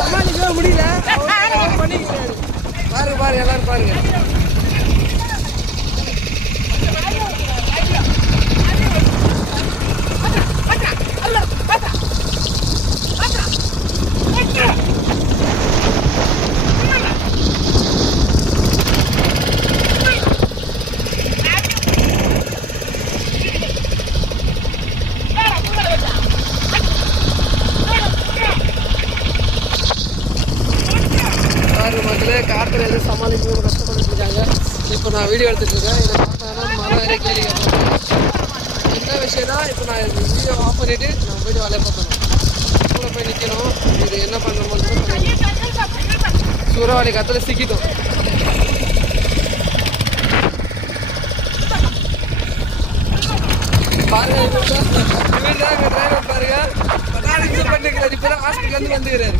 சமாளிக்கவே முடியல. பண்ணிக்கிறாரு. பாருங்க பாருங்க, எல்லாரும் பாருங்க. மக்களே காற்று எதுவும் சமாளிக்கணும் கஷ்டப்பட்டு இருக்காங்க. இப்போ நான் வீடியோ எடுத்துட்டு இருக்கேன். இதை பார்த்தாங்கன்னா மரம் வேற கேள்வி கேட்பாங்க. என்ன விஷயம்னா இப்போ நான் வீடியோ ஆஃப் பண்ணிட்டு நான் போய்ட்டு வேலையை பார்க்கணும். கூட போய் நிற்கணும். இது என்ன பண்ணணுமோ சூறாவளி காற்றுல சிக்கிட்டோம். பாருங்க இவர் தான் டிரைவர் பாருங்க. 14 நிமிஷம் பண்ணிக்கிறாரு. இப்போ தான் ஹாஸ்பிட்டல் வந்துக்கிறாரு.